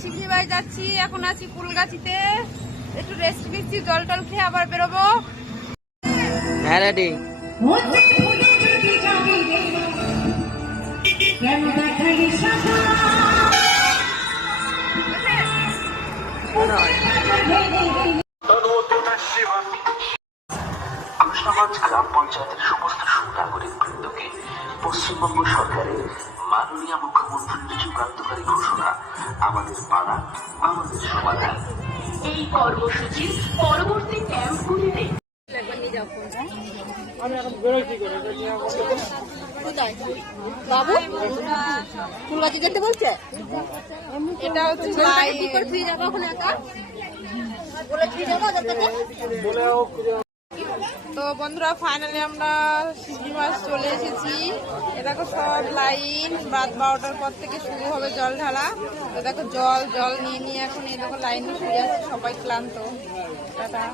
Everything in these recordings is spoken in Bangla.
শিবনিবাই যাচ্ছি, এখন আছি ফুলগাছিতে, একটু রেস্ট নিচ্ছি, জল টল খেয়ে আবার বেরোবো। হ্যাঁ রেডি। কৃষ্ণগঞ্জ গ্রাম পঞ্চায়েতের সমস্ত সুনাগরিক বৃন্দকে পশ্চিমবঙ্গ সরকারের মাননীয় মুখ্যমন্ত্রীর যুগান্তকারী ঘোষণা আমাদের পাড়া আমাদের সমাধান এই কর্মসূচির পরবর্তী ক্যাম্পগুলিতে বাবু ফুলগাছি যেতে বলছে, এটা হচ্ছে তো বন্ধুরা ফাইনালি আমরা শিবনি মাছ চলে এসেছি। এ দেখো সব লাইন, রাত 12টার পর থেকে শুরু হবে জল ঢালা। তো দেখো জল নিয়ে নিয়ে এখন এই দেখো লাইনে শুয়ে আছে, সবাই ক্লান্ত। টাটা।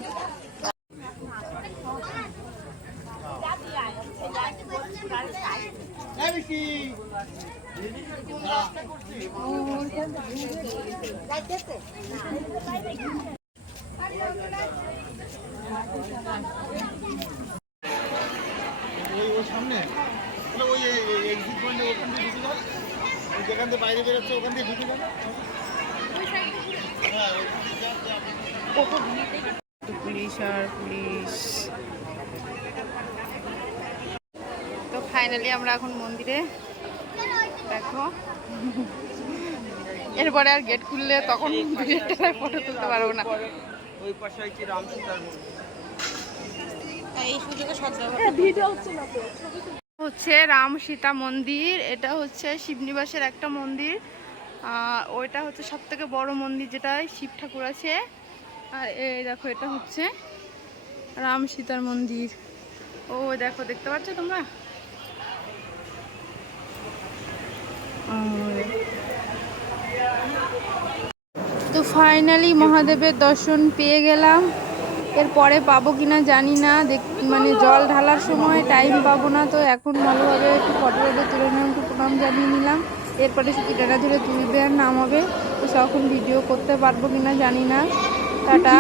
সামনে ওই এক্সিট পয়েন্টে ওখান দিয়ে ঢুকে যান, যেখান থেকে বাইরে বেরোচ্ছে ওখান দিয়ে ঢুকে যান। পুলিশ আর পুলিশ। তো ফাইনালি আমরা এখন মন্দিরে, দেখো এরপরে আর গেট খুললে তখন ফটো তুলতে পারবো না। ওই পাশে হচ্ছে রাম সীতার মন্দির। এই সুযোগে হচ্ছে রাম সীতা মন্দির। এটা হচ্ছে শিবনিবাসের একটা মন্দির, ওইটা হচ্ছে সব থেকে বড় মন্দির যেটায় শিব ঠাকুর আছে। আর এই দেখো এটা হচ্ছে রাম সীতার মন্দির। ও দেখো, দেখতে পাচ্ছ তোমরা? তো ফাইনালি মহাদেবের দর্শন পেয়ে গেলাম। এরপরে পাবো কিনা জানি না, মানে জল ঢালার সময় টাইম পাবো না। তো এখন ভালোভাবে একটু ফটো তুলে নিলাম, একটু প্রণাম জানিয়ে নিলাম। এরপরে শুধু ডানা ধরে তুলবে আর নামাবে। তো তখন ভিডিও করতে পারবো কিনা জানি না। টাটা।